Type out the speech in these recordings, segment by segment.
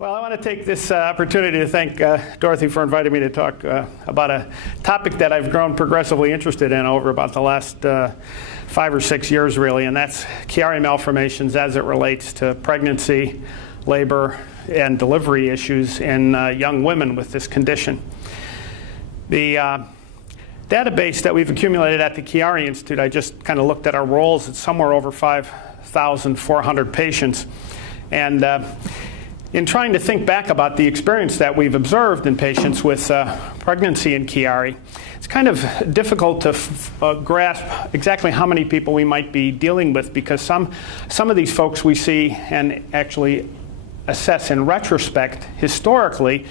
Well, I want to take this opportunity to thank Dorothy for inviting me to talk about a topic that I've grown progressively interested in over about the last 5 or 6 years, really, and that's Chiari malformations as it relates to pregnancy, labor, and delivery issues in young women with this condition. The database that we've accumulated at the Chiari Institute, I just kind of looked at our rolls. It's somewhere over 5,400 patients. And in trying to think back about the experience that we've observed in patients with pregnancy and Chiari, it's kind of difficult to grasp exactly how many people we might be dealing with, because some of these folks we see and actually assess in retrospect historically,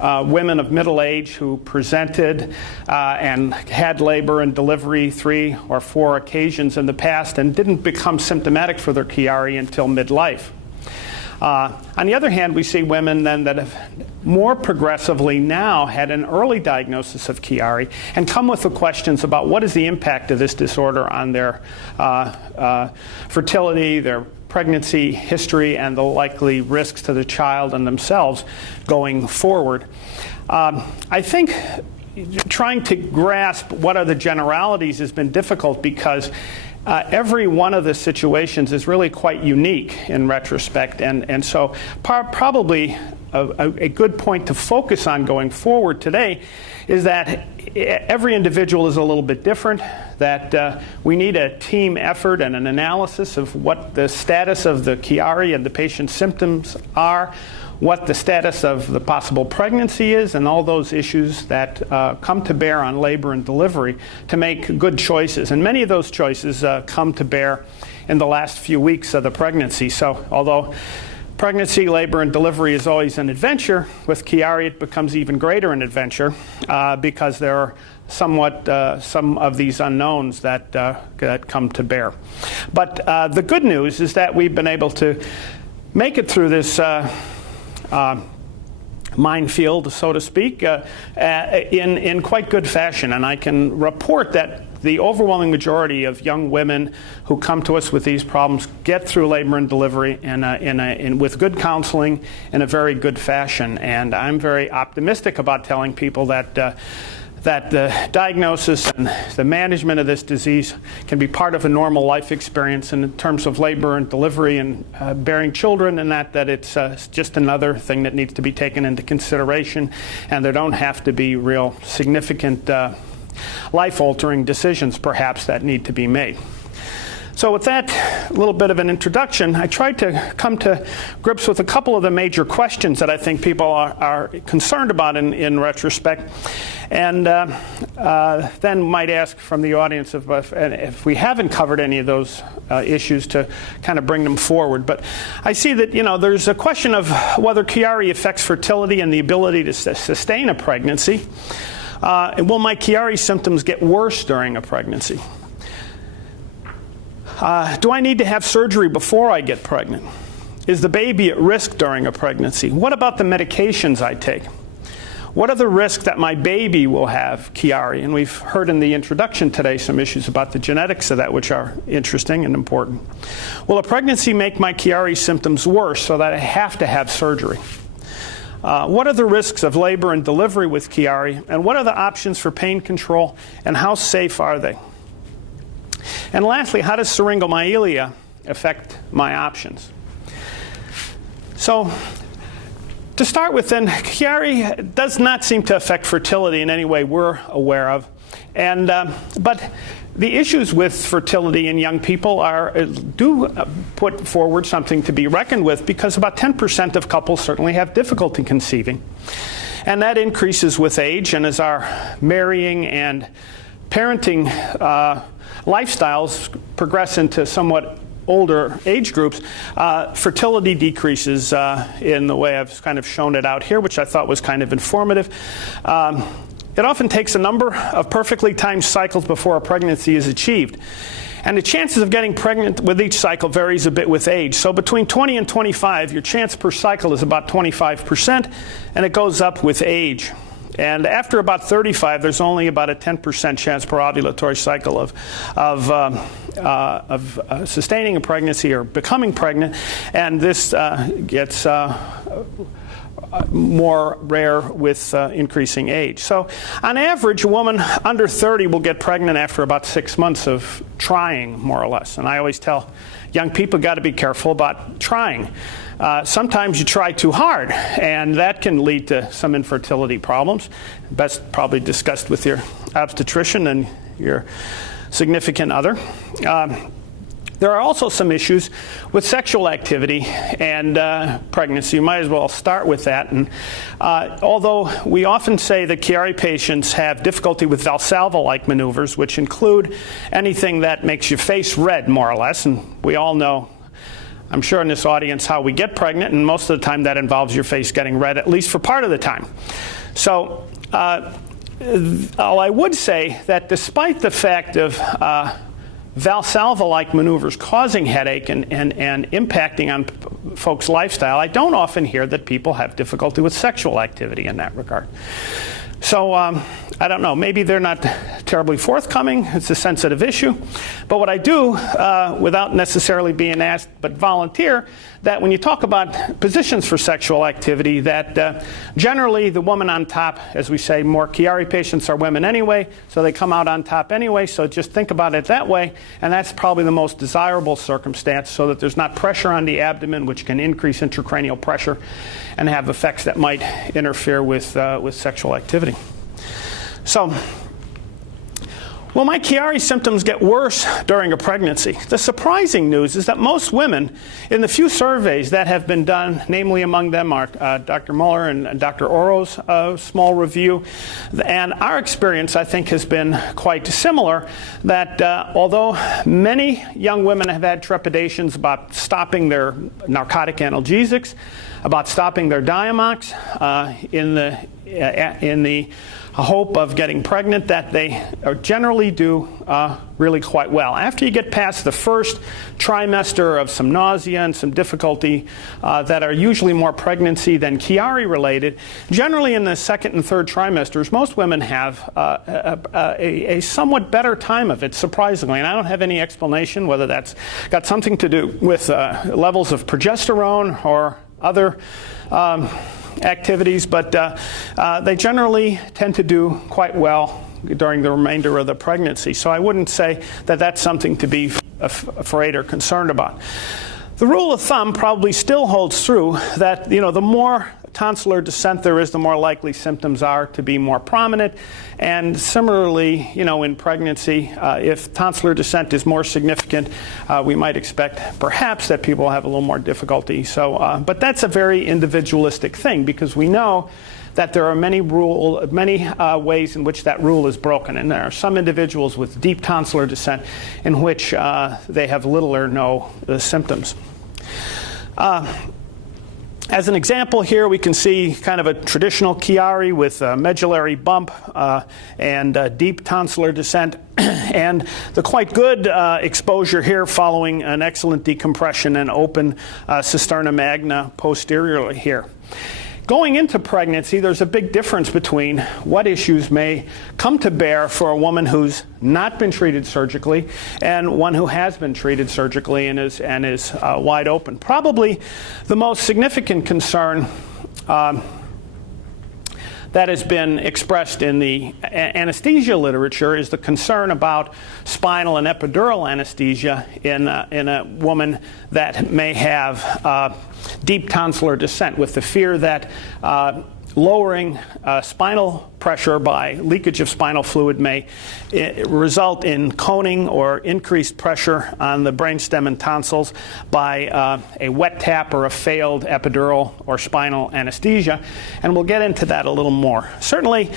women of middle age who presented and had labor and delivery 3 or 4 occasions in the past and didn't become symptomatic for their Chiari until midlife. On the other hand, we see women then that have more progressively now had an early diagnosis of Chiari and come with the questions about what is the impact of this disorder on their fertility, their pregnancy history, and the likely risks to the child and themselves going forward. I think trying to grasp what are the generalities has been difficult, because every one of the situations is really quite unique in retrospect, and so probably a good point to focus on going forward today is that every individual is a little bit different, that we need a team effort and an analysis of what the status of the Chiari and the patient's symptoms are, what the status of the possible pregnancy is, and all those issues that come to bear on labor and delivery to make good choices. And many of those choices come to bear in the last few weeks of the pregnancy. So although pregnancy, labor, and delivery is always an adventure, with Chiari it becomes even greater an adventure because there are some of these unknowns that come to bear. But the good news is that we've been able to make it through this minefield, so to speak, in quite good fashion. And I can report that the overwhelming majority of young women who come to us with these problems get through labor and delivery with good counseling in a very good fashion. And I'm very optimistic about telling people that the diagnosis and the management of this disease can be part of a normal life experience in terms of labor and delivery and bearing children, and that it's just another thing that needs to be taken into consideration, and there don't have to be real significant life-altering decisions perhaps that need to be made. So with that little bit of an introduction, I tried to come to grips with a couple of the major questions that I think people are concerned about in retrospect, and then might ask from the audience if we haven't covered any of those issues to kind of bring them forward. But I see that, there's a question of whether Chiari affects fertility and the ability to sustain a pregnancy. Will my Chiari symptoms get worse during a pregnancy? Do I need to have surgery before I get pregnant? Is the baby at risk during a pregnancy? What about the medications I take? What are the risks that my baby will have Chiari? And we've heard in the introduction today some issues about the genetics of that, which are interesting and important. Will a pregnancy make my Chiari symptoms worse so that I have to have surgery? What are the risks of labor and delivery with Chiari? And what are the options for pain control, and how safe are they? And lastly, how does Syringomyelia affect my options? So, to start with then, Chiari does not seem to affect fertility in any way we're aware of. And but the issues with fertility in young people do put forward something to be reckoned with, because about 10% of couples certainly have difficulty conceiving. And that increases with age, and as our marrying and parenting lifestyles progress into somewhat older age groups, fertility decreases in the way I've kind of shown it out here, which I thought was kind of informative. It often takes a number of perfectly timed cycles before a pregnancy is achieved. And the chances of getting pregnant with each cycle varies a bit with age. So between 20 and 25, your chance per cycle is about 25%, and it goes up with age. And after about 35, there's only about a 10% chance per ovulatory cycle of sustaining a pregnancy or becoming pregnant, and this gets more rare with increasing age. So on average, a woman under 30 will get pregnant after about 6 months of trying, more or less. And I always tell young people, got to be careful about trying. Sometimes you try too hard, and that can lead to some infertility problems. Best probably discussed with your obstetrician and your significant other. There are also some issues with sexual activity and pregnancy. You might as well start with that. And although we often say that Chiari patients have difficulty with Valsalva-like maneuvers, which include anything that makes your face red, more or less, and we all know, I'm sure in this audience, how we get pregnant, and most of the time that involves your face getting red, at least for part of the time. So I would say that despite the fact of Valsalva-like maneuvers causing headache and impacting on folks' lifestyle, I don't often hear that people have difficulty with sexual activity in that regard. So I don't know, maybe they're not terribly forthcoming. It's a sensitive issue. But what I do, without necessarily being asked, but volunteer, that when you talk about positions for sexual activity, that generally the woman on top, as we say, more Chiari patients are women anyway, so they come out on top anyway, so just think about it that way, and that's probably the most desirable circumstance, so that there's not pressure on the abdomen, which can increase intracranial pressure and have effects that might interfere with sexual activity. So, will my Chiari symptoms get worse during a pregnancy? The surprising news is that most women, in the few surveys that have been done, namely among them are Dr. Muller and Dr. Oro's small review, and our experience, I think, has been quite similar, that although many young women have had trepidations about stopping their narcotic analgesics, about stopping their Diamox in the hope of getting pregnant, that they generally do really quite well. After you get past the first trimester of some nausea and some difficulty that are usually more pregnancy than Chiari related, generally in the second and third trimesters, most women have a somewhat better time of it, surprisingly. And I don't have any explanation whether that's got something to do with levels of progesterone or other activities, but they generally tend to do quite well during the remainder of the pregnancy. So I wouldn't say that that's something to be afraid or concerned about. The rule of thumb probably still holds true that, you know, the more tonsillar descent there is, the more likely symptoms are to be more prominent. And similarly, you know, in pregnancy, if tonsillar descent is more significant, we might expect perhaps that people have a little more difficulty. So, but that's a very individualistic thing, because we know that there are many ways in which that rule is broken. And there are some individuals with deep tonsillar descent in which they have little or no symptoms. As an example here, we can see kind of a traditional Chiari with a medullary bump and deep tonsillar descent, and the quite good exposure here following an excellent decompression and open cisterna magna posteriorly here. Going into pregnancy, there's a big difference between what issues may come to bear for a woman who's not been treated surgically and one who has been treated surgically and is wide open. Probably the most significant concern that has been expressed in the anesthesia literature is the concern about spinal and epidural anesthesia in a woman that may have deep tonsillar descent, with the fear that lowering spinal pressure by leakage of spinal fluid may result in coning or increased pressure on the brainstem and tonsils by a wet tap or a failed epidural or spinal anesthesia. And we'll get into that a little more. Certainly,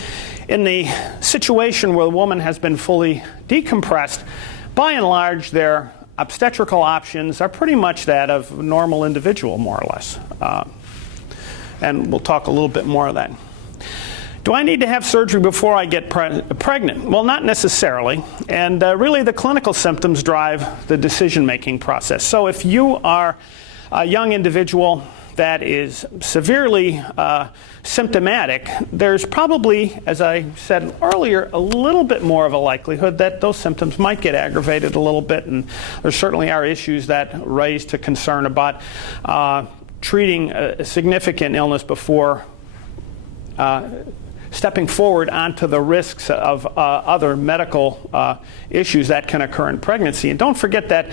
in the situation where the woman has been fully decompressed, by and large, their obstetrical options are pretty much that of a normal individual, more or less. And we'll talk a little bit more of that. Do I need to have surgery before I get pregnant? Well, not necessarily. And really, the clinical symptoms drive the decision-making process. So if you are a young individual that is severely symptomatic, there's probably, as I said earlier, a little bit more of a likelihood that those symptoms might get aggravated a little bit. And there certainly are issues that raise to concern about treating a significant illness before stepping forward onto the risks of other medical issues that can occur in pregnancy. And don't forget that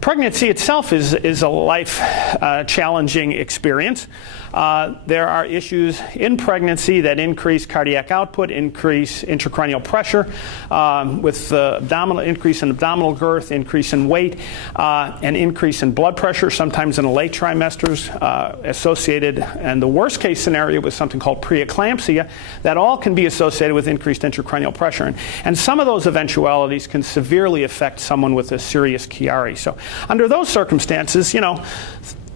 pregnancy itself is a life-challenging experience. There are issues in pregnancy that increase cardiac output, increase intracranial pressure, with increase in abdominal girth, increase in weight, and increase in blood pressure, sometimes in the late trimesters, associated, and the worst case scenario was something called preeclampsia. That all can be associated with increased intracranial pressure. And some of those eventualities can severely affect someone with a serious Chiari. So under those circumstances,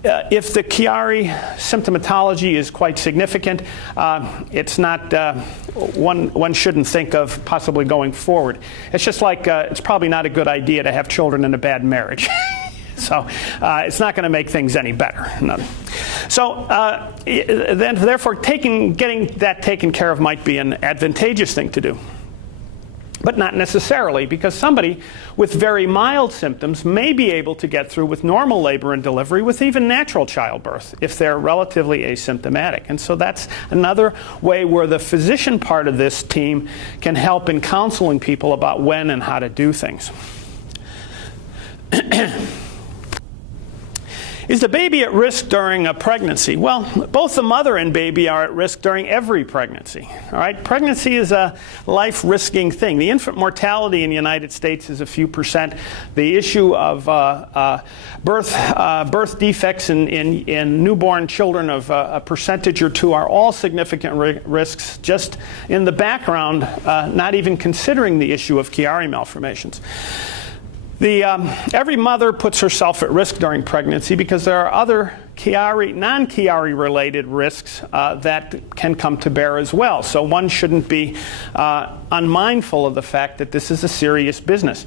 if the Chiari symptomatology is quite significant, it's not, one shouldn't think of possibly going forward. It's just like it's probably not a good idea to have children in a bad marriage. So it's not going to make things any better. So then, therefore, getting that taken care of might be an advantageous thing to do. But not necessarily, because somebody with very mild symptoms may be able to get through with normal labor and delivery with even natural childbirth if they're relatively asymptomatic. And so that's another way where the physician part of this team can help in counseling people about when and how to do things. Is the baby at risk during a pregnancy? Well, both the mother and baby are at risk during every pregnancy. All right? Pregnancy is a life-risking thing. The infant mortality in the United States is a few percent. The issue of birth defects in newborn children of a percentage or two are all significant risks, just in the background, not even considering the issue of Chiari malformations. Every mother puts herself at risk during pregnancy because there are other non-Chiari related risks that can come to bear as well. So one shouldn't be unmindful of the fact that this is a serious business.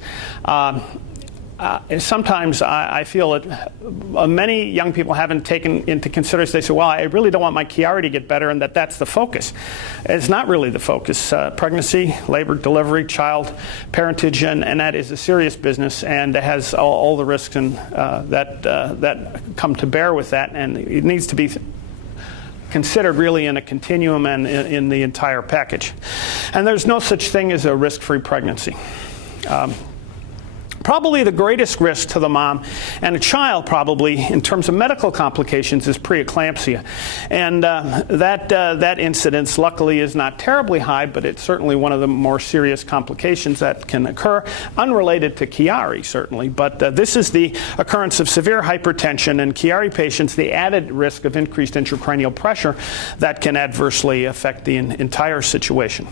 Sometimes I feel that many young people haven't taken into consideration. They say, well, I really don't want my Chiari to get better, and that's the focus. It's not really the focus. Pregnancy, labor, delivery, child, parentage, and that is a serious business, and it has all the risks that come to bear with that, and it needs to be considered really in a continuum and in the entire package. And there's no such thing as a risk-free pregnancy. Probably the greatest risk to the mom and a child, probably, in terms of medical complications, is preeclampsia. And that incidence, luckily, is not terribly high, but it's certainly one of the more serious complications that can occur, unrelated to Chiari, certainly. But this is the occurrence of severe hypertension in Chiari patients, the added risk of increased intracranial pressure that can adversely affect the entire situation.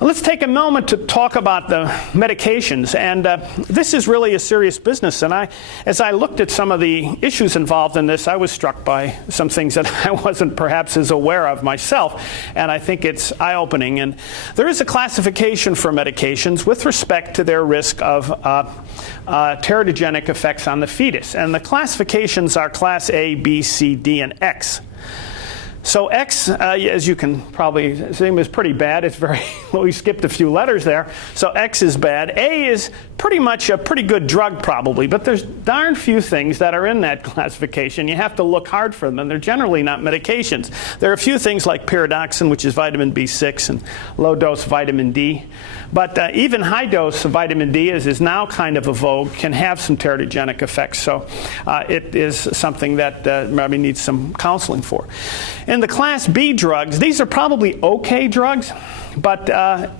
Let's take a moment to talk about the medications, and this is really a serious business. And as I looked at some of the issues involved in this, I was struck by some things that I wasn't perhaps as aware of myself, and I think it's eye-opening. And there is a classification for medications with respect to their risk of teratogenic effects on the fetus, and the classifications are Class A, B, C, D, and X. So X, as you can probably assume, is pretty bad. It's we skipped a few letters there. So X is bad. A is pretty much a pretty good drug, probably, but there's darn few things that are in that classification. You have to look hard for them, and they're generally not medications. There are a few things like pyridoxine, which is vitamin B6, and low-dose vitamin D. But even high-dose vitamin D, as is now kind of a vogue, can have some teratogenic effects. So it is something that maybe needs some counseling for. In the Class B drugs, these are probably okay drugs, but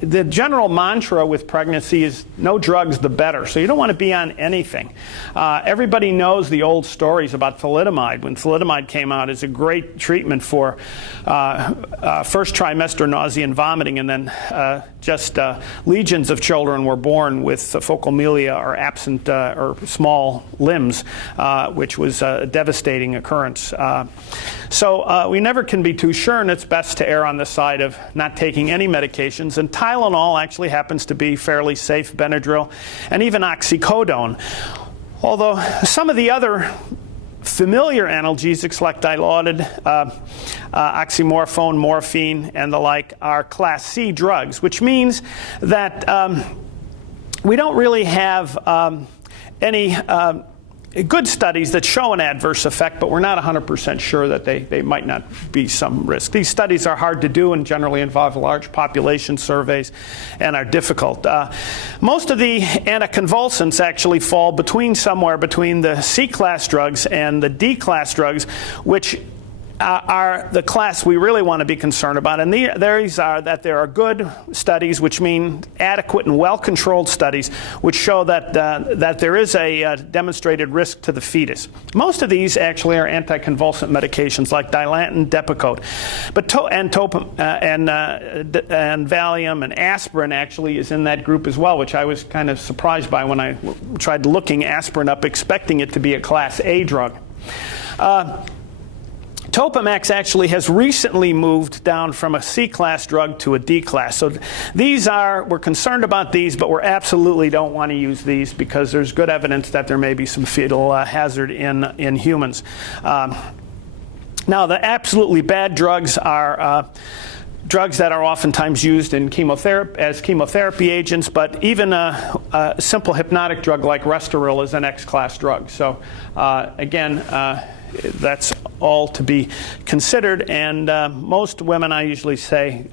the general mantra with pregnancy is no drugs, the better. So you don't want to be on anything. Everybody knows the old stories about thalidomide. When thalidomide came out, it's a great treatment for first trimester nausea and vomiting, and then just legions of children were born with Syringomyelia or absent or small limbs, which was a devastating occurrence. So we never can be too sure, and it's best to err on the side of not taking any medications. And Tylenol actually happens to be fairly safe, Benadryl, and even oxycodone. Although some of the other familiar analgesics like Dilaudid, oxymorphone, morphine, and the like are Class C drugs, which means that we don't really have any good studies that show an adverse effect, but we're not 100% sure that they might not be some risk. These studies are hard to do and generally involve large population surveys and are difficult. Most of the anticonvulsants actually fall somewhere between the C-class drugs and the D-class drugs, which are the class we really want to be concerned about. And these are that there are good studies, which mean adequate and well-controlled studies, which show that there is a demonstrated risk to the fetus. Most of these actually are anticonvulsant medications like Dilantin, Depakote. But and Valium and aspirin actually is in that group as well, which I was kind of surprised by when I tried looking aspirin up, expecting it to be a Class A drug. Topamax actually has recently moved down from a C-class drug to a D-class. So we're concerned about these, but we absolutely don't want to use these because there's good evidence that there may be some fetal hazard in humans. Now, the absolutely bad drugs are drugs that are oftentimes used in as chemotherapy agents, but even a simple hypnotic drug like Restoril is an X-class drug. So again, that's all to be considered, and most women, I usually say,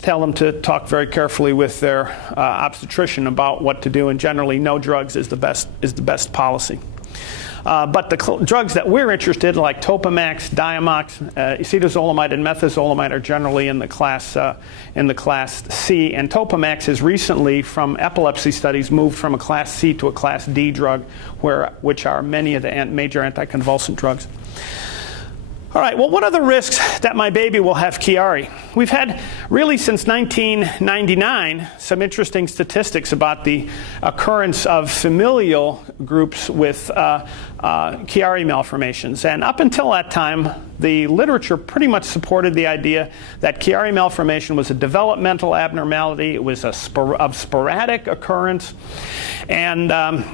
tell them to talk very carefully with their obstetrician about what to do, and generally no drugs is the best policy. But the drugs that we're interested in, like Topamax, Diamox, acetazolamide, and methazolamide, are generally in the class C. And Topamax has recently, from epilepsy studies, moved from a Class C to a Class D drug, which are many of the major anticonvulsant drugs. All right, well, what are the risks that my baby will have Chiari? We've had, really since 1999, some interesting statistics about the occurrence of familial groups with Chiari malformations. And up until that time, the literature pretty much supported the idea that Chiari malformation was a developmental abnormality. It was of sporadic occurrence, and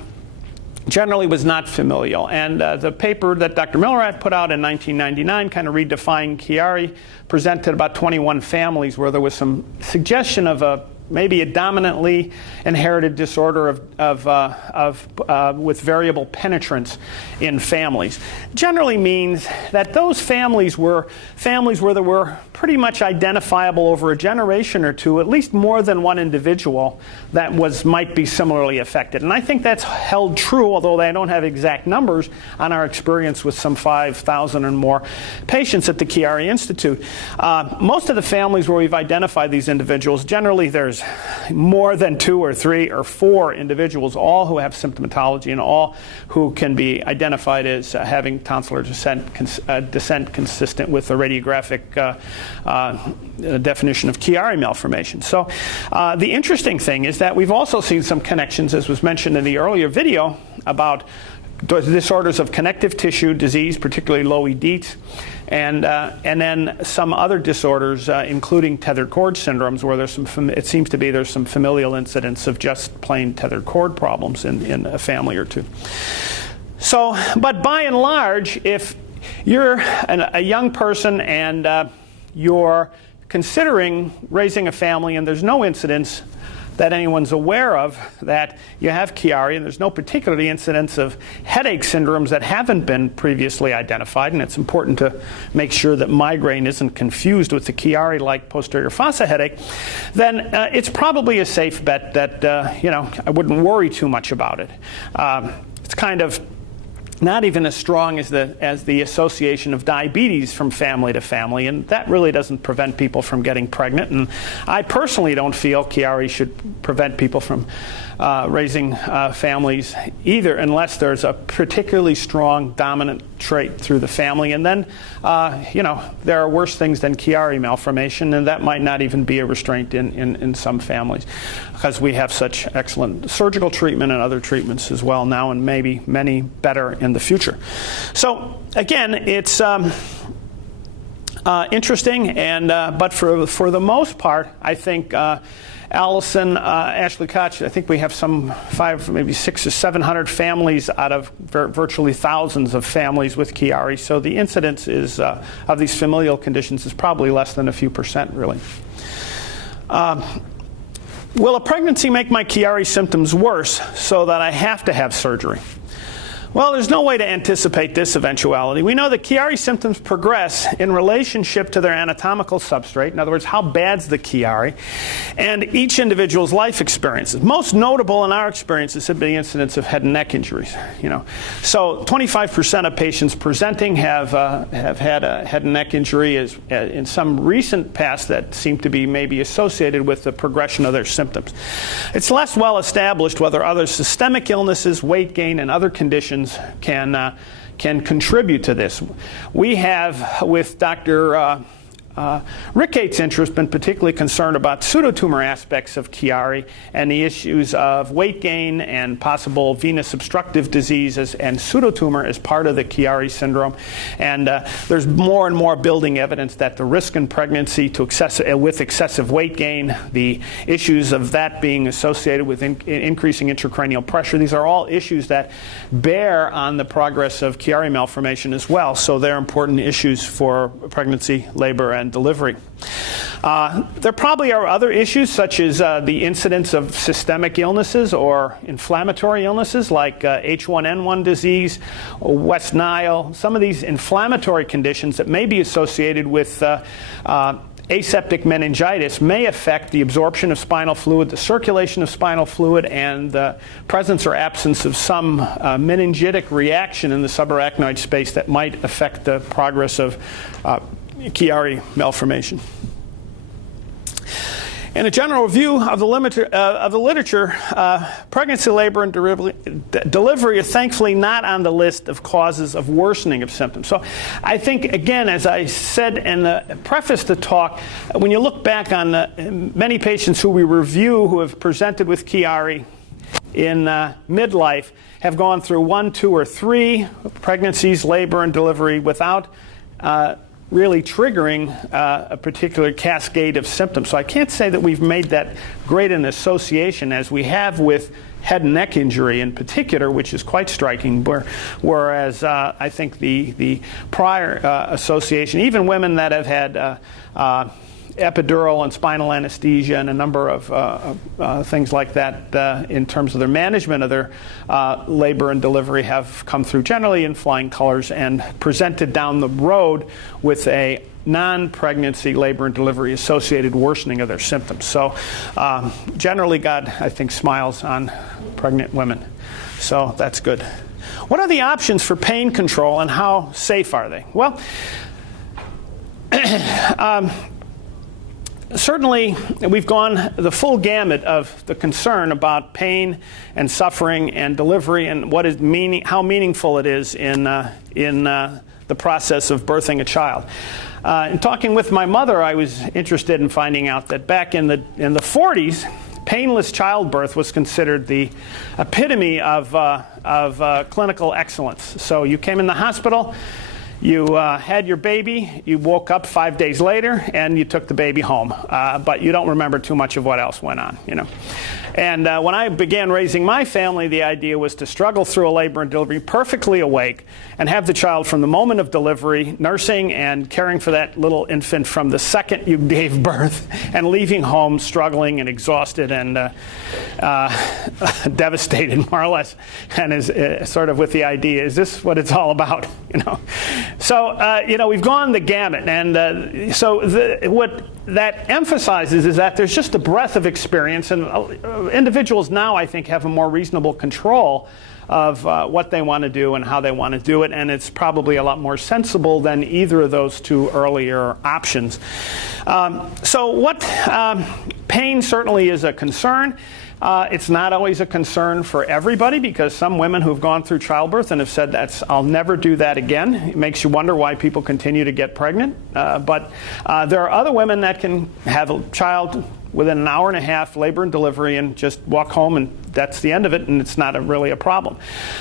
generally was not familial. And the paper that Dr. Miller had put out in 1999 kind of redefined Chiari, presented about 21 families where there was some suggestion of maybe a dominantly inherited disorder with variable penetrance in families. Generally means that those families were families where there were pretty much identifiable over a generation or two, at least more than one individual that might be similarly affected. And I think that's held true, although I don't have exact numbers on our experience with some 5,000 and more patients at the Chiari Institute. Most of the families where we've identified these individuals, generally there's more than 2 or 3 or 4 individuals, all who have symptomatology and all who can be identified as having tonsillar descent consistent with the radiographic definition of Chiari malformation. So the interesting thing is that we've also seen some connections, as was mentioned in the earlier video, about disorders of connective tissue disease, particularly Loeys-Dietz, and then some other disorders, including tethered cord syndromes, where it seems to be there's some familial incidence of just plain tethered cord problems in a family or two. So, but by and large, if you're a young person and you're considering raising a family and there's no incidence that anyone's aware of that you have Chiari, and there's no particular incidence of headache syndromes that haven't been previously identified, and it's important to make sure that migraine isn't confused with the Chiari-like posterior fossa headache, then it's probably a safe bet that I wouldn't worry too much about it. It's kind of not even as strong as the association of diabetes from family to family, and that really doesn't prevent people from getting pregnant. And I personally don't feel Chiari should prevent people from raising families either, unless there's a particularly strong dominant trait through the family. And then, there are worse things than Chiari malformation, and that might not even be a restraint in some families, because we have such excellent surgical treatment and other treatments as well now, and maybe many better in the future. So again, it's interesting, and but for the most part, I think Allison, Ashley Koch, I think we have some 500, maybe 600 or 700 families out of virtually thousands of families with Chiari. So the incidence is of these familial conditions is probably less than a few percent, really. Will a pregnancy make my Chiari symptoms worse so that I have to have surgery? Well, there's no way to anticipate this eventuality. We know that Chiari symptoms progress in relationship to their anatomical substrate. In other words, how bad's the Chiari, and each individual's life experiences. Most notable in our experiences have been the incidence of head and neck injuries. So 25% of patients presenting have had a head and neck injury in some recent past that seem to be maybe associated with the progression of their symptoms. It's less well established whether other systemic illnesses, weight gain, and other conditions can contribute to this. We have, with Dr. Ricketts' interest, been particularly concerned about pseudotumor aspects of Chiari and the issues of weight gain and possible venous obstructive diseases and pseudotumor as part of the Chiari syndrome. And there's more and more building evidence that the risk in pregnancy with excessive weight gain, the issues of that being associated with increasing intracranial pressure, these are all issues that bear on the progress of Chiari malformation as well. So they're important issues for pregnancy, labor, and delivery. There probably are other issues such as the incidence of systemic illnesses or inflammatory illnesses like H1N1 disease, or West Nile, some of these inflammatory conditions that may be associated with aseptic meningitis may affect the absorption of spinal fluid, the circulation of spinal fluid, and the presence or absence of some meningitic reaction in the subarachnoid space that might affect the progress of Chiari malformation. In a general review of the literature, pregnancy, labor, and delivery are thankfully not on the list of causes of worsening of symptoms. So I think, again, as I said in the preface to the talk, when you look back on many patients who we review who have presented with Chiari in midlife have gone through 1, 2, or 3 pregnancies, labor, and delivery without really triggering a particular cascade of symptoms. So I can't say that we've made that great an association as we have with head and neck injury in particular, which is quite striking, whereas I think the prior association, even women that have had epidural and spinal anesthesia and a number of things like that in terms of their management of their labor and delivery have come through generally in flying colors and presented down the road with a non-pregnancy labor and delivery associated worsening of their symptoms. So generally God, I think, smiles on pregnant women. So that's good. What are the options for pain control and how safe are they? Well, certainly, we've gone the full gamut of the concern about pain and suffering and delivery and how meaningful it is in the process of birthing a child. In talking with my mother, I was interested in finding out that back in the 40s, painless childbirth was considered the epitome of clinical excellence. So you came in the hospital, you had your baby, you woke up 5 days later, and you took the baby home. But you don't remember too much of what else went on, And when I began raising my family, the idea was to struggle through a labor and delivery perfectly awake and have the child from the moment of delivery, nursing and caring for that little infant from the second you gave birth, and leaving home struggling and exhausted and devastated, more or less, and is sort of with the idea, is this what it's all about? So, we've gone the gamut. And what that emphasizes is that there's just a breadth of experience, and individuals now, I think, have a more reasonable control of what they want to do and how they want to do it, and it's probably a lot more sensible than either of those two earlier options. Pain certainly is a concern. It's not always a concern for everybody, because some women who've gone through childbirth and have said, I'll never do that again. It makes you wonder why people continue to get pregnant. But there are other women that can have a child within an hour and a half, labor and delivery, and just walk home, and that's the end of it, and it's not really a problem.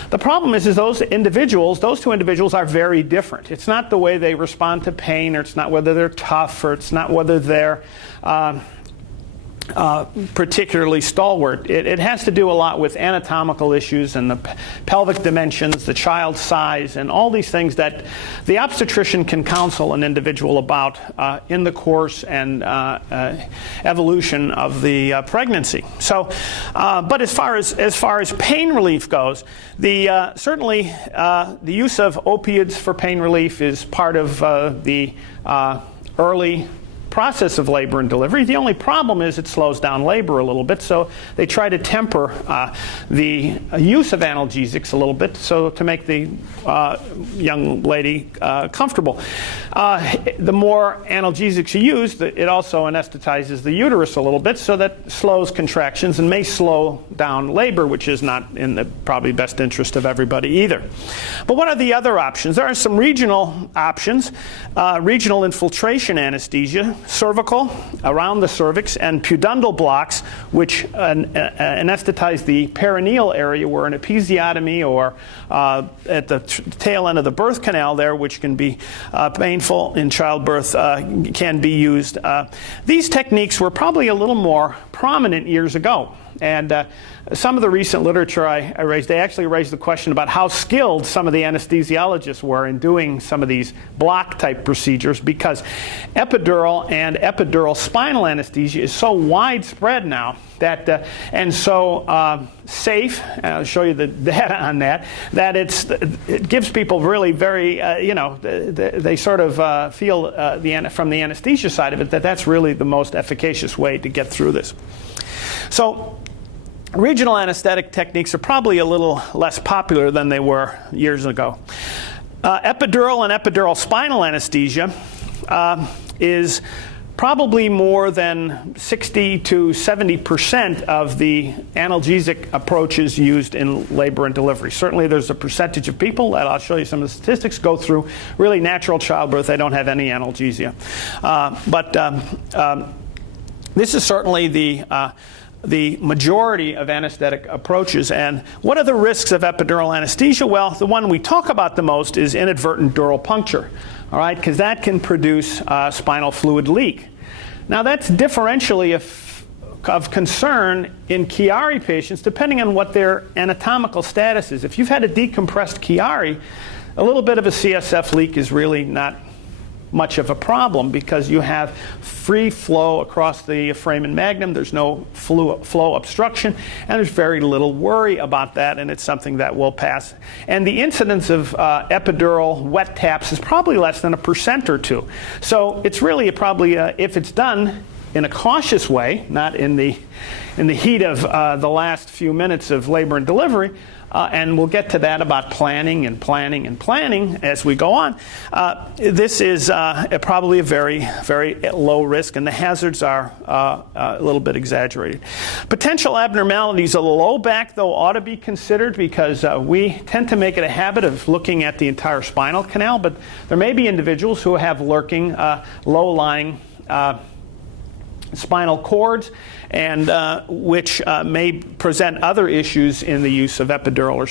The problem is those two individuals are very different. It's not the way they respond to pain, or it's not whether they're tough, or it's not whether they're particularly stalwart. It has to do a lot with anatomical issues and the pelvic dimensions, the child's size, and all these things that the obstetrician can counsel an individual about in the course and evolution of the pregnancy. So, but as far as pain relief goes, certainly the use of opioids for pain relief is part of the early process of labor and delivery. The only problem is it slows down labor a little bit, so they try to temper the use of analgesics a little bit so to make the young lady comfortable. The more analgesics you use, it also anesthetizes the uterus a little bit, so that slows contractions and may slow down labor, which is not in the probably best interest of everybody either. But what are the other options? There are some regional options. Regional infiltration anesthesia, cervical, around the cervix, and pudendal blocks, which anesthetize the perineal area where an episiotomy or at the tail end of the birth canal there, which can be painful in childbirth, can be used. These techniques were probably a little more prominent years ago. And some of the recent literature I raised, they actually raised the question about how skilled some of the anesthesiologists were in doing some of these block-type procedures, because epidural and epidural spinal anesthesia is so widespread now that and so safe. I'll show you the data on that. That it gives people really very, they sort of feel from the anesthesia side of it that's really the most efficacious way to get through this. So regional anesthetic techniques are probably a little less popular than they were years ago. Epidural and epidural spinal anesthesia is probably more than 60 to 70% of the analgesic approaches used in labor and delivery. Certainly there's a percentage of people, that I'll show you some of the statistics, go through really natural childbirth. They don't have any analgesia. This is certainly the majority of anesthetic approaches. And what are the risks of epidural anesthesia? Well, the one we talk about the most is inadvertent dural puncture, all right, because that can produce spinal fluid leak. Now, that's differentially of concern in Chiari patients, depending on what their anatomical status is. If you've had a decompressed Chiari, a little bit of a CSF leak is really not much of a problem, because you have free flow across the foramen magnum. There's no flow obstruction, and there's very little worry about that, and it's something that will pass. And the incidence of epidural wet taps is probably less than 1% or 2%. So it's really probably, if it's done in a cautious way, not in the heat of the last few minutes of labor and delivery, and we'll get to that about planning and planning and planning as we go on. This is probably a very, very low risk, and the hazards are a little bit exaggerated. Potential abnormalities of the low back, though, ought to be considered, because we tend to make it a habit of looking at the entire spinal canal, but there may be individuals who have lurking, low-lying spinal cords, and which may present other issues in the use of epidural or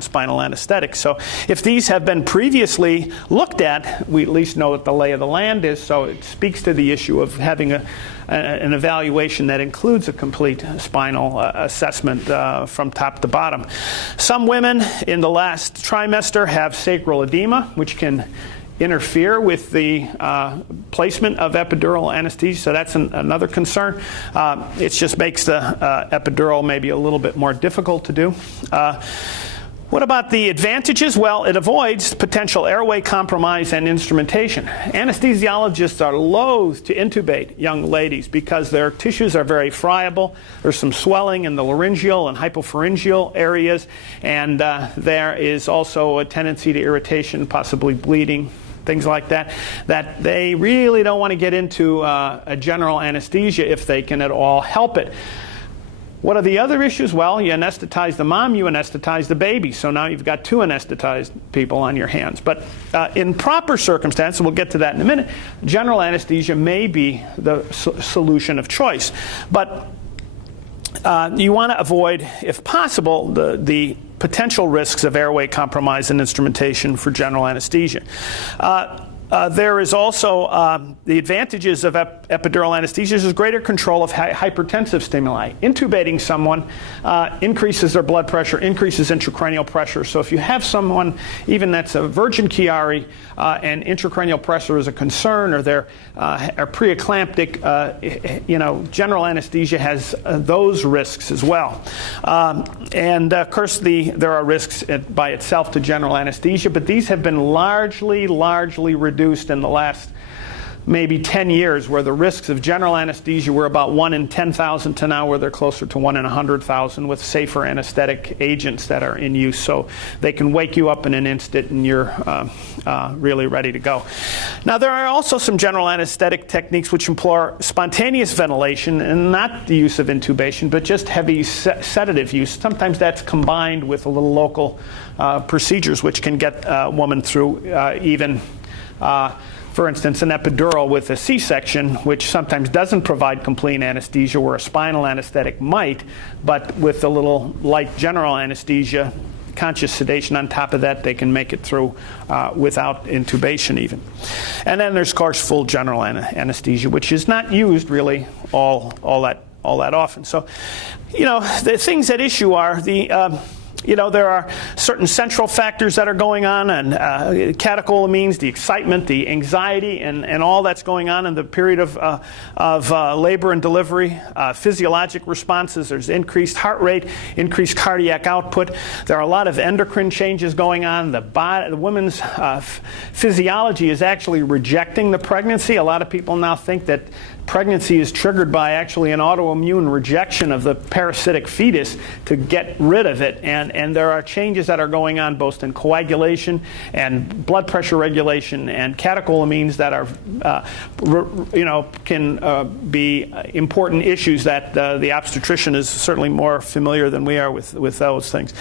spinal anesthetic. So if these have been previously looked at, we at least know what the lay of the land is, so it speaks to the issue of having an evaluation that includes a complete spinal assessment from top to bottom. Some women in the last trimester have sacral edema, which can interfere with the placement of epidural anesthesia, so that's another concern. It just makes the epidural maybe a little bit more difficult to do. What about the advantages? Well, it avoids potential airway compromise and instrumentation. Anesthesiologists are loath to intubate young ladies because their tissues are very friable. There's some swelling in the laryngeal and hypopharyngeal areas, and there is also a tendency to irritation, possibly bleeding, things like that, that they really don't want to get into a general anesthesia if they can at all help it. What are the other issues? Well, you anesthetize the mom, you anesthetize the baby. So now you've got 2 anesthetized people on your hands. But in proper circumstances, we'll get to that in a minute, general anesthesia may be the solution of choice. But you want to avoid, if possible, the potential risks of airway compromise and instrumentation for general anesthesia. There is also the advantages of epidural anesthesia is greater control of hypertensive stimuli. Intubating someone increases their blood pressure, increases intracranial pressure. So if you have someone, even that's a virgin Chiari, and intracranial pressure is a concern, or they're are preeclamptic, general anesthesia has those risks as well. And of course, there are risks by itself to general anesthesia, but these have been largely reduced in the last maybe 10 years, where the risks of general anesthesia were about 1 in 10,000 to now where they're closer to 1 in 100,000 with safer anesthetic agents that are in use. So they can wake you up in an instant and you're really ready to go. Now, there are also some general anesthetic techniques which employ spontaneous ventilation and not the use of intubation, but just heavy sedative use. Sometimes that's combined with a little local procedures which can get a woman through for instance, an epidural with a C-section, which sometimes doesn't provide complete anesthesia, where a spinal anesthetic might, but with a little light general anesthesia, conscious sedation on top of that, they can make it through without intubation even. And then there's, of course, full general anesthesia, which is not used really all that often. So, the things at issue are there are certain central factors that are going on, and catecholamines, the excitement, the anxiety, and all that's going on in the period of labor and delivery. Physiologic responses, there's increased heart rate, increased cardiac output. There are a lot of endocrine changes going on. The woman's physiology is actually rejecting the pregnancy. A lot of people now think that pregnancy is triggered by actually an autoimmune rejection of the parasitic fetus to get rid of it, and there are changes that are going on both in coagulation and blood pressure regulation and catecholamines that are can be important issues that the obstetrician is certainly more familiar than we are with those things.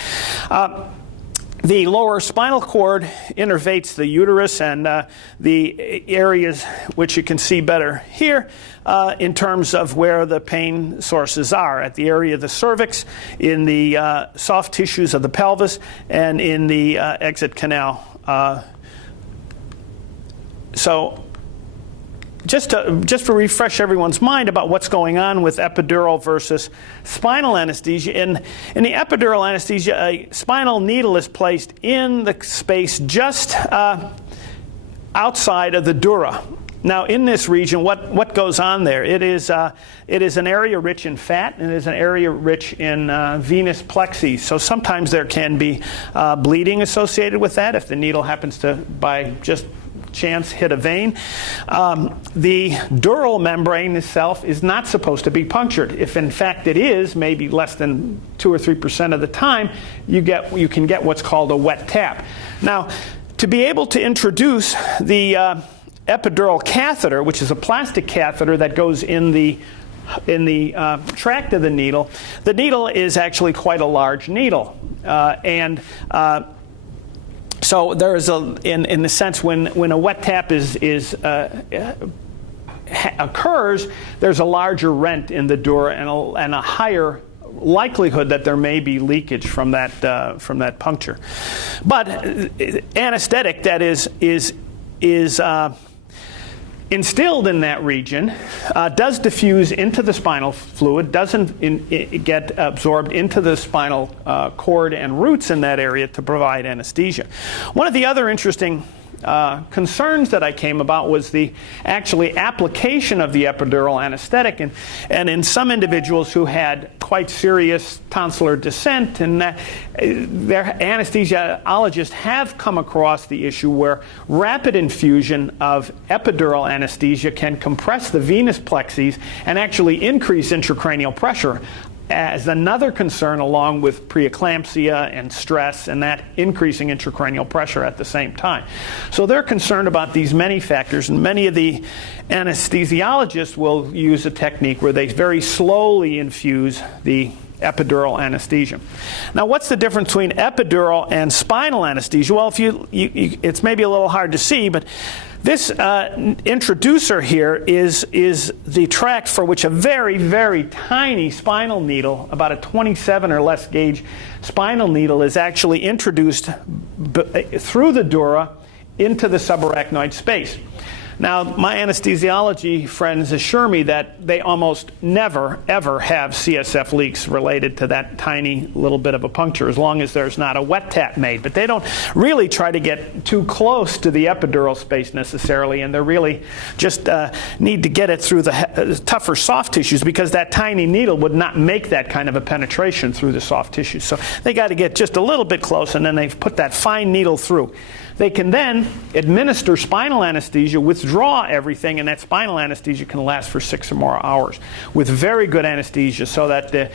The lower spinal cord innervates the uterus and the areas which you can see better here in terms of where the pain sources are, at the area of the cervix, in the soft tissues of the pelvis, and in the exit canal. So just to refresh everyone's mind about what's going on with epidural versus spinal anesthesia. In the epidural anesthesia, a spinal needle is placed in the space just outside of the dura. Now, in this region, what goes on there? It is an area rich in fat, and it is an area rich in venous plexus. So sometimes there can be bleeding associated with that if the needle happens to, by just chance, hit a vein. The dural membrane itself is not supposed to be punctured. If in fact it is, maybe less than 2 or 3% of the time, you can get what's called a wet tap. Now, to be able to introduce the epidural catheter, which is a plastic catheter that goes in the tract of the needle is actually quite a large needle, so there is in the sense when a wet tap occurs, there's a larger rent in the dura and a higher likelihood that there may be leakage from that puncture. But anesthetic that is instilled in that region does diffuse into the spinal fluid, doesn't get absorbed into the spinal cord and roots in that area to provide anesthesia. One of the other interesting concerns that I came about was the actually application of the epidural anesthetic, and in some individuals who had quite serious tonsillar descent, and their anesthesiologists have come across the issue where rapid infusion of epidural anesthesia can compress the venous plexus and actually increase intracranial pressure, as another concern, along with preeclampsia and stress and that increasing intracranial pressure at the same time. So they're concerned about these many factors, and many of the anesthesiologists will use a technique where they very slowly infuse the epidural anesthesia. Now, what's the difference between epidural and spinal anesthesia? Well, it's maybe a little hard to see, but this introducer here is the tract for which a very, very tiny spinal needle, about a 27 or less gauge spinal needle, is actually introduced through the dura into the subarachnoid space. Now, my anesthesiology friends assure me that they almost never, ever have CSF leaks related to that tiny little bit of a puncture, as long as there's not a wet tap made. But they don't really try to get too close to the epidural space necessarily, and they really just need to get it through the tougher soft tissues, because that tiny needle would not make that kind of a penetration through the soft tissues. So they got to get just a little bit close, and then they've put that fine needle through. They can then administer spinal anesthesia, withdraw everything, and that spinal anesthesia can last for 6 or more hours with very good anesthesia, so that the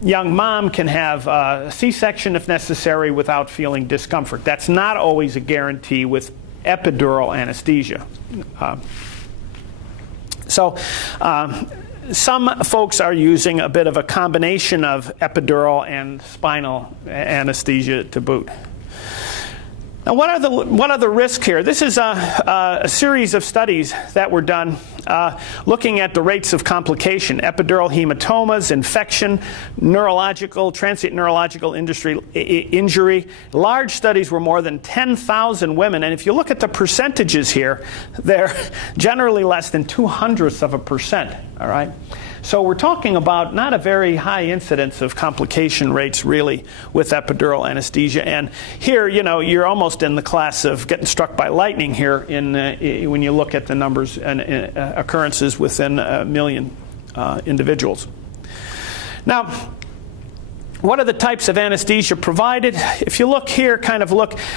young mom can have a C-section if necessary without feeling discomfort. That's not always a guarantee with epidural anesthesia. Some folks are using a bit of a combination of epidural and spinal anesthesia to boot. Now, what are the risks here? This is a series of studies that were done looking at the rates of complication: epidural hematomas, infection, transient neurological injury. Large studies were more than 10,000 women, and if you look at the percentages here, they're generally less than 0.02%. All right. So we're talking about not a very high incidence of complication rates, really, with epidural anesthesia. And here, you're almost in the class of getting struck by lightning here when you look at the numbers and occurrences within a million individuals. Now, what are the types of anesthesia provided? If you look here,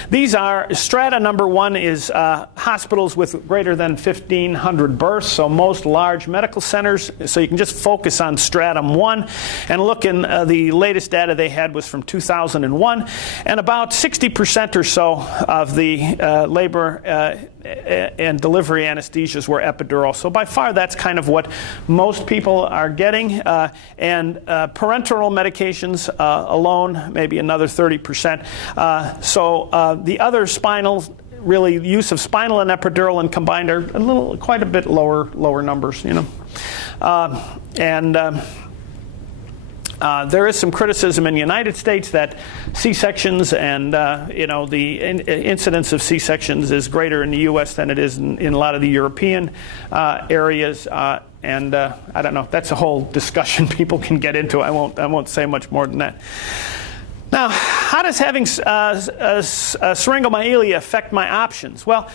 these are strata number 1 is hospitals with greater than 1,500 births, so most large medical centers. So you can just focus on stratum 1 and look in the latest data they had was from 2001, and about 60% or so of the labor and delivery anesthesias were epidural. So by far, that's kind of what most people are getting. And parenteral medications alone, maybe another 30%. The other spinal, really, use of spinal and epidural and combined are quite a bit lower numbers, there is some criticism in the United States that C-sections and the incidence of C-sections is greater in the U.S. than it is in a lot of the European areas. I don't know. That's a whole discussion people can get into. I won't say much more than that. Now, how does having Syringomyelia affect my options? Well,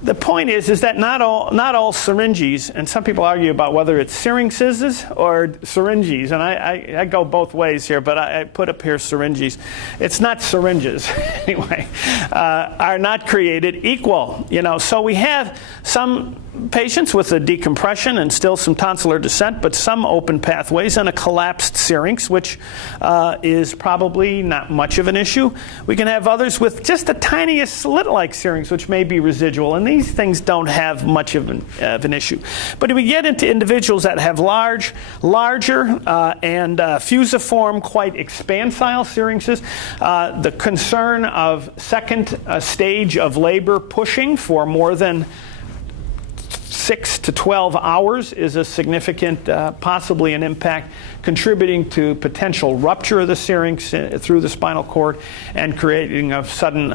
the point is that not all syringes, and some people argue about whether it's Syringes or Syringes, and I go both ways here, but I put up here Syringes. It's not Syringes, anyway, are not created equal. So we have some patients with a decompression and still some tonsillar descent, but some open pathways and a collapsed syrinx, which is probably not much of an issue. We can have others with just the tiniest slit-like syrinx, which may be residual, and these things don't have much of an issue. But if we get into individuals that have larger and fusiform, quite expansile syrinxes, the concern of second stage of labor pushing for more than 6 to 12 hours is a significant, possibly an impact, contributing to potential rupture of the syrinx through the spinal cord and creating of sudden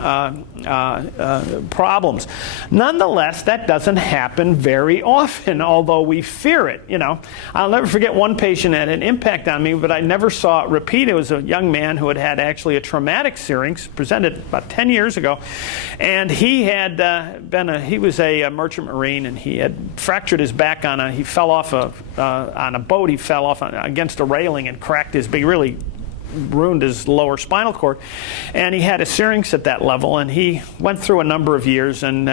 problems. Nonetheless, that doesn't happen very often, although we fear it. I'll never forget one patient had an impact on me, but I never saw it repeat. It was a young man who had actually a traumatic syrinx, presented about 10 years ago, and he had he was a merchant marine, and he had fractured his back he fell off on a boat. He fell off against a railing and cracked his big, really ruined his lower spinal cord, and he had a syrinx at that level, and he went through a number of years, and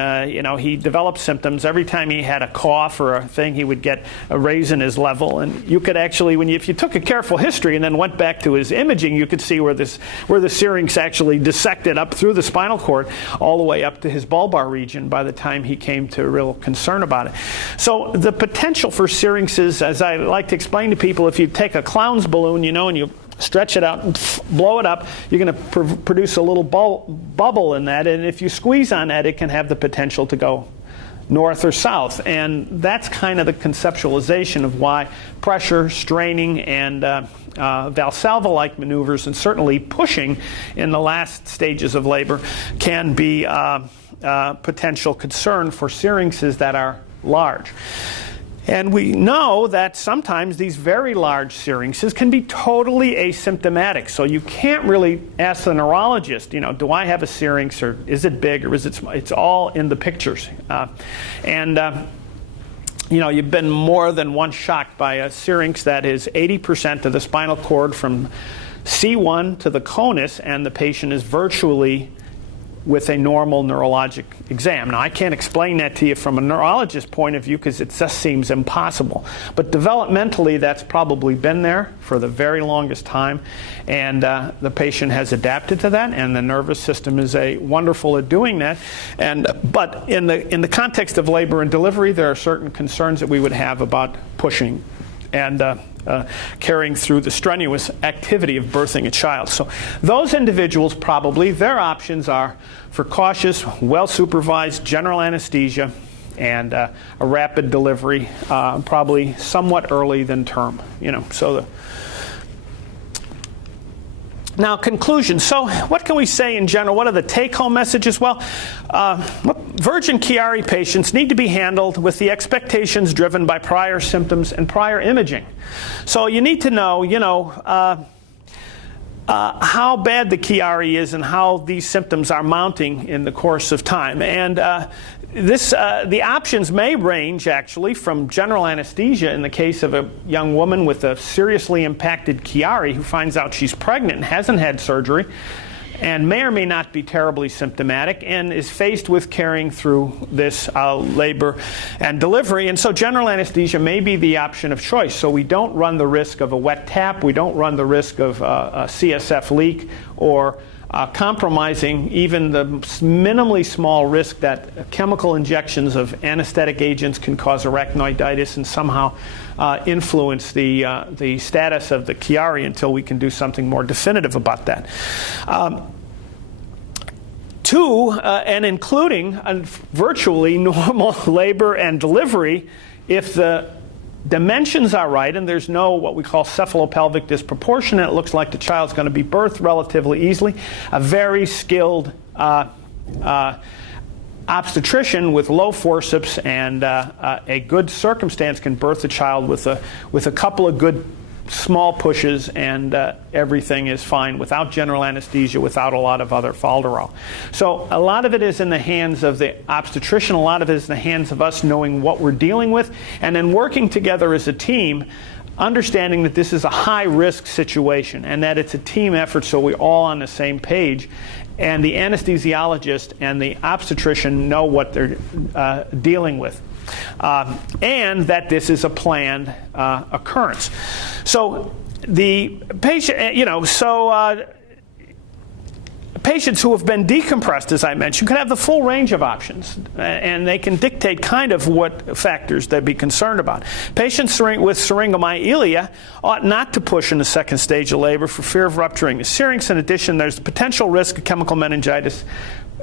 he developed symptoms. Every time he had a cough or a thing, he would get a raise in his level, and you could actually, if you took a careful history and then went back to his imaging, you could see where the syrinx actually dissected up through the spinal cord all the way up to his bulbar region by the time he came to real concern about it. So the potential for syrinxes, as I like to explain to people, if you take a clown's balloon, and you stretch it out and blow it up, you're going to produce a little bubble in that, and if you squeeze on that, it can have the potential to go north or south. And that's kind of the conceptualization of why pressure, straining, and Valsalva-like maneuvers, and certainly pushing in the last stages of labor, can be potential concern for syringes that are large. And we know that sometimes these very large syringes can be totally asymptomatic. So you can't really ask the neurologist, do I have a syringe, or is it big, or is it small? It's all in the pictures. You've been more than once shocked by a syringe that is 80% of the spinal cord from C1 to the conus, and the patient is virtually with a normal neurologic exam. Now, I can't explain that to you from a neurologist's point of view because it just seems impossible. But developmentally, that's probably been there for the very longest time, and the patient has adapted to that, and the nervous system is wonderful at doing that. But in the context of labor and delivery, there are certain concerns that we would have about pushing and carrying through the strenuous activity of birthing a child. So those individuals, probably, their options are for cautious, well-supervised general anesthesia and a rapid delivery, probably somewhat early than term. Now, conclusion. So what can we say in general? What are the take-home messages? Well, virgin Chiari patients need to be handled with the expectations driven by prior symptoms and prior imaging. So you need to know, how bad the Chiari is and how these symptoms are mounting in the course of time. And the options may range, actually, from general anesthesia in the case of a young woman with a seriously impacted Chiari who finds out she's pregnant and hasn't had surgery and may or may not be terribly symptomatic and is faced with carrying through this labor and delivery. And so general anesthesia may be the option of choice. So we don't run the risk of a wet tap. We don't run the risk of a CSF leak or compromising even the minimally small risk that chemical injections of anesthetic agents can cause arachnoiditis and somehow influence the status of the Chiari until we can do something more definitive about that. And including virtually normal labor and delivery if the dimensions are right and there's no what we call cephalopelvic disproportion, and it looks like the child's going to be birthed relatively easily. A very skilled obstetrician with low forceps and a good circumstance can birth the child with a couple of good small pushes, and everything is fine without general anesthesia, without a lot of other falderal. So a lot of it is in the hands of the obstetrician, a lot of it is in the hands of us knowing what we're dealing with, and then working together as a team, understanding that this is a high-risk situation and that it's a team effort, so we're all on the same page, and the anesthesiologist and the obstetrician know what they're dealing with. And that this is a planned occurrence. So the patient, patients who have been decompressed, as I mentioned, can have the full range of options, and they can dictate kind of what factors they'd be concerned about. Patients with syringomyelia ought not to push in the second stage of labor for fear of rupturing the syrinx. In addition, there's the potential risk of chemical meningitis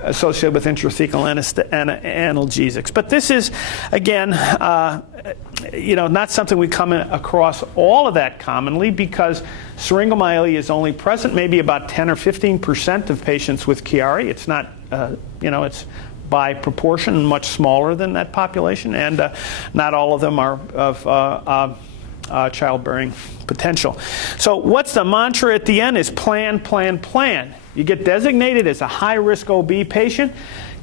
associated with intrathecal analgesics. But this is, again, not something we come across all of that commonly, because syringomyelia is only present maybe about 10 or 15% of patients with Chiari. It's not, it's by proportion much smaller than that population, and not all of them are of childbearing potential. So what's the mantra at the end is plan, plan, plan. You get designated as a high-risk OB patient,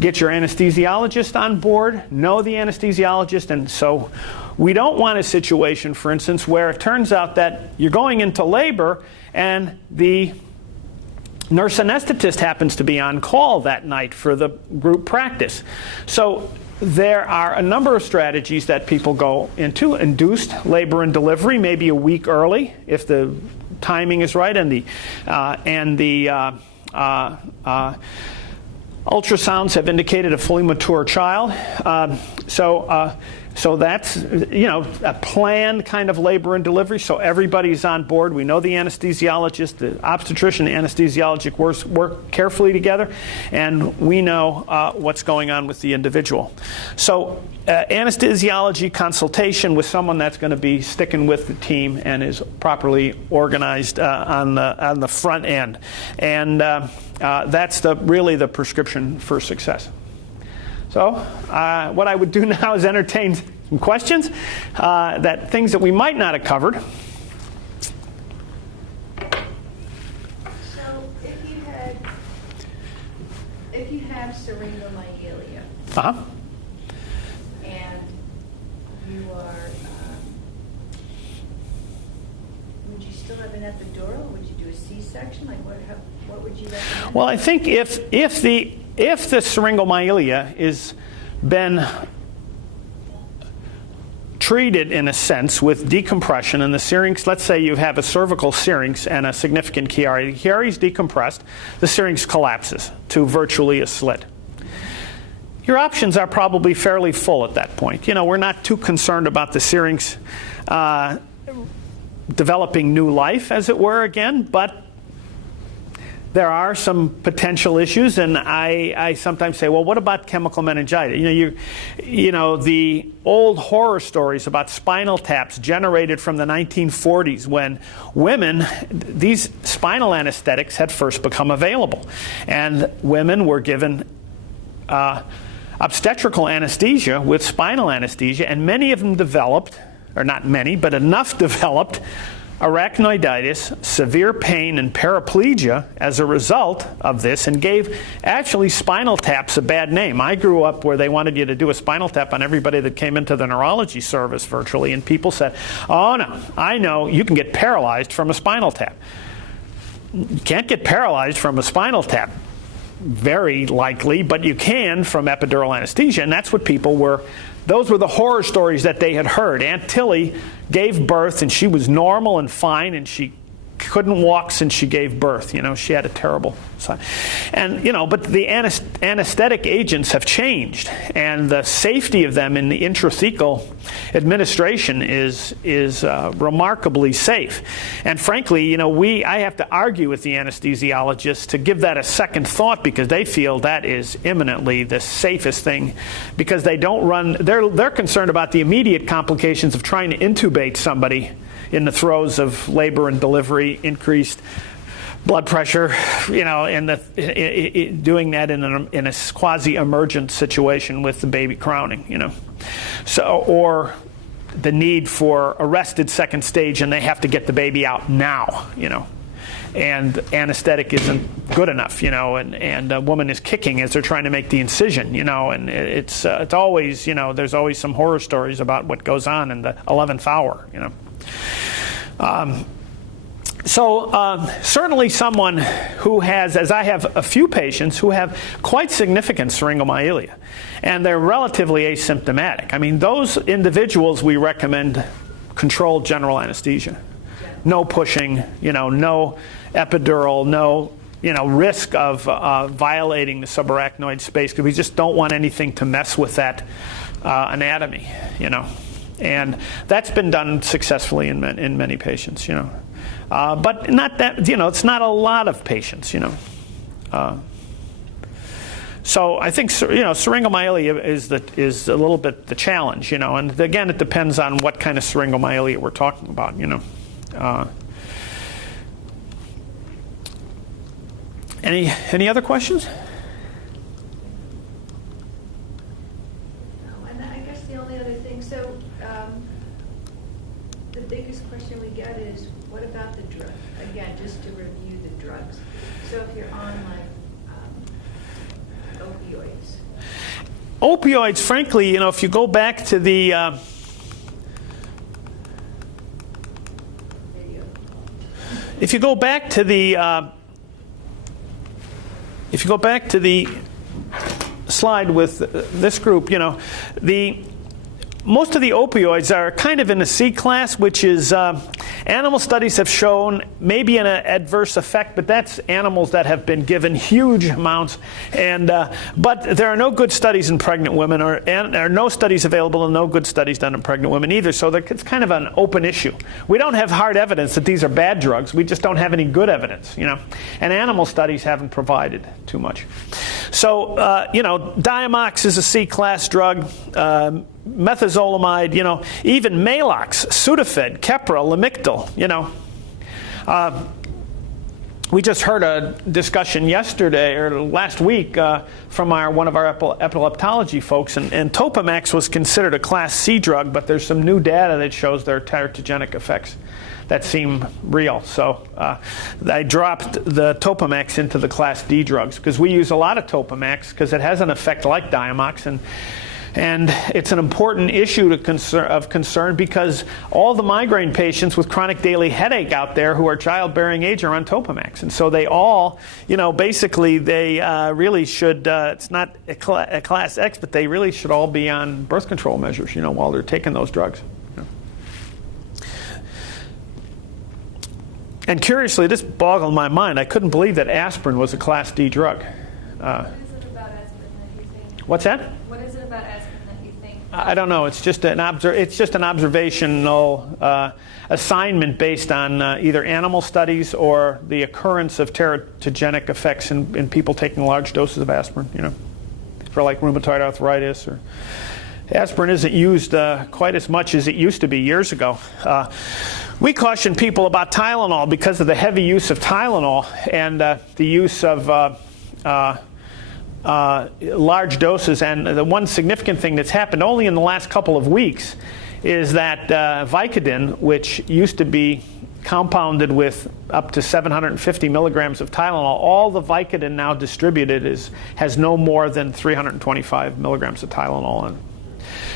get your anesthesiologist on board, know the anesthesiologist, and so we don't want a situation, for instance, where it turns out that you're going into labor and the nurse anesthetist happens to be on call that night for the group practice. So there are a number of strategies that people go into. Induced labor and delivery, maybe a week early if the timing is right and the ultrasounds have indicated a fully mature child. So that's, a planned kind of labor and delivery, so everybody's on board. We know the anesthesiologist, the obstetrician, anesthesiologist work carefully together, and we know what's going on with the individual. So anesthesiology consultation with someone that's going to be sticking with the team and is properly organized on the front end. And that's really the prescription for success. So what I would do now is entertain some questions, things that we might not have covered. So if you have syringomyelia, and you are, would you still have an epidural? Would you do a C-section? Like what would you recommend? Well, I think if the syringomyelia is been treated in a sense with decompression and the syrinx, let's say you have a cervical syrinx and a significant Chiari. The Chiari is decompressed, the syrinx collapses to virtually a slit. Your options are probably fairly full at that point. We're not too concerned about the syrinx developing new life, as it were, again, but there are some potential issues, and I sometimes say, well, what about chemical meningitis? The old horror stories about spinal taps generated from the 1940s when women, these spinal anesthetics had first become available, and women were given obstetrical anesthesia with spinal anesthesia, and many of them developed, or not many, but enough developed, arachnoiditis, severe pain, and paraplegia as a result of this, and gave actually spinal taps a bad name. I grew up where they wanted you to do a spinal tap on everybody that came into the neurology service virtually, and people said, oh no, I know you can get paralyzed from a spinal tap. You can't get paralyzed from a spinal tap, very likely, but you can from epidural anesthesia, and that's what people were. Those were the horror stories that they had heard. Aunt Tilly gave birth, and she was normal and fine, and she couldn't walk since she gave birth. She had a terrible sign. And, but the anesthetic agents have changed, and the safety of them in the intrathecal administration is remarkably safe. And frankly, I have to argue with the anesthesiologists to give that a second thought, because they feel that is imminently the safest thing, because they don't run, they're concerned about the immediate complications of trying to intubate somebody in the throes of labor and delivery, increased blood pressure, and doing that in a quasi-emergent situation with the baby crowning, So, or the need for arrested second stage, and they have to get the baby out now, and anesthetic isn't good enough, and a woman is kicking as they're trying to make the incision, and it's always, there's always some horror stories about what goes on in the 11th hour, certainly someone who has, as I have a few patients who have quite significant syringomyelia, and they're relatively asymptomatic. I mean, those individuals we recommend controlled general anesthesia. No pushing, no epidural, no, risk of violating the subarachnoid space, because we just don't want anything to mess with that anatomy, And that's been done successfully in many patients, but not that, it's not a lot of patients, So I think, syringomyelia is a little bit the challenge, and again, it depends on what kind of syringomyelia we're talking about, Any other questions? The biggest question we get is, what about the drug? Again, just to review the drugs. So if you're on opioids. Opioids, frankly, if you go back to the slide with this group, the most of the opioids are kind of in the C class, which is animal studies have shown maybe an adverse effect, but that's animals that have been given huge amounts. And but there are no good studies in pregnant women, or there are no studies available and no good studies done in pregnant women either. So it's kind of an open issue. We don't have hard evidence that these are bad drugs. We just don't have any good evidence, you know. And animal studies haven't provided too much. So you know, Diamox is a C class drug. Methazolamide, you know, even Maalox, Sudafed, Keppra, Lamictal, you know. We just heard a discussion yesterday or last week from one of our epileptology folks, and Topamax was considered a Class C drug, but there's some new data that shows there are teratogenic effects that seem real. So I dropped the Topamax into the Class D drugs because we use a lot of Topamax because it has an effect like Diamox, and it's an important issue of concern because all the migraine patients with chronic daily headache out there who are childbearing age are on Topamax. And so they all, you know, basically they really should, it's not a Class X, but they really should all be on birth control measures, you know, while they're taking those drugs. And curiously, this boggled my mind. I couldn't believe that aspirin was a Class D drug. What is it about aspirin that you think? What's that? What is it about aspirin that you think? I don't know. It's just an observational assignment based on either animal studies or the occurrence of teratogenic effects in people taking large doses of aspirin. You know, for like rheumatoid arthritis. Or aspirin isn't used quite as much as it used to be years ago. We caution people about Tylenol because of the heavy use of Tylenol and the use of large doses. And the one significant thing that's happened only in the last couple of weeks is that Vicodin, which used to be compounded with up to 750 milligrams of Tylenol, all the Vicodin now distributed has no more than 325 milligrams of Tylenol in it.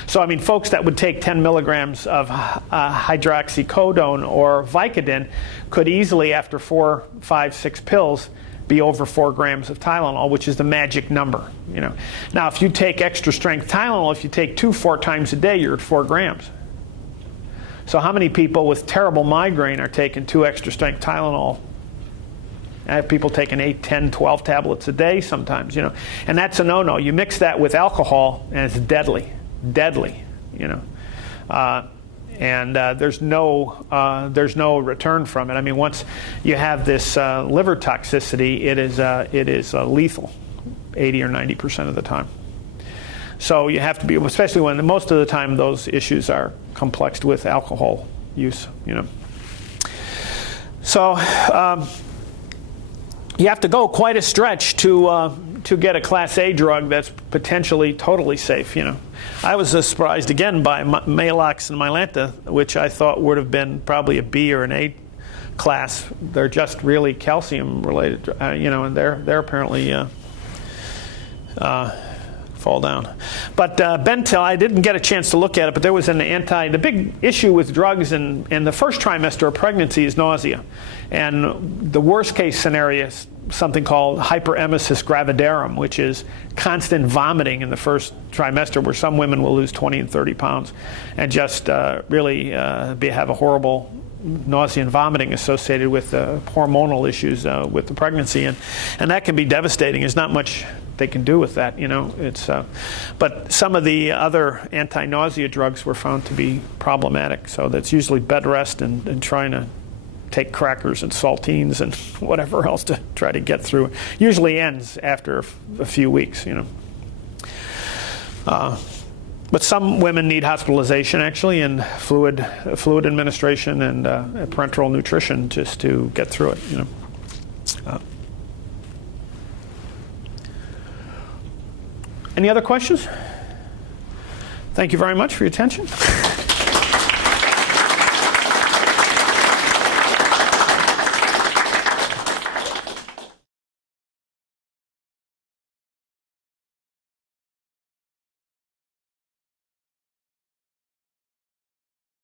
So, I mean, folks that would take 10 milligrams of hydroxycodone or Vicodin could easily, after 4, 5, 6 pills, be over 4 grams of Tylenol, which is the magic number. You know. Now, if you take extra strength Tylenol, if you take 2-4 times a day, you're at 4 grams. So how many people with terrible migraine are taking 2 extra strength Tylenol? I have people taking 8, 10, 12 tablets a day sometimes, you know. And that's a no-no. You mix that with alcohol, and it's deadly. Deadly, you know, and there's no return from it. I mean, once you have this liver toxicity, it is lethal, 80 or 90% of the time. So you have to be, especially when most of the time those issues are complexed with alcohol use, you know. So you have to go quite a stretch to get a Class A drug that's potentially totally safe, you know. I was surprised again by Maalox and Mylanta, which I thought would have been probably a B or an A class. They're just really calcium related, you know, and they're apparently fall down. But Bentil, I didn't get a chance to look at it, but there was the big issue with drugs in the first trimester of pregnancy is nausea. And the worst case scenario is something called hyperemesis gravidarum, which is constant vomiting in the first trimester, where some women will lose 20 and 30 pounds and just really have a horrible nausea and vomiting associated with hormonal issues with the pregnancy, and that can be devastating. There's not much they can do with that, you know. It's but some of the other anti-nausea drugs were found to be problematic. So that's usually bed rest and trying to take crackers and saltines and whatever else to try to get through. Usually ends after a few weeks, you know. But some women need hospitalization, actually, and fluid administration and parenteral nutrition just to get through it, you know. Any other questions? Thank you very much for your attention.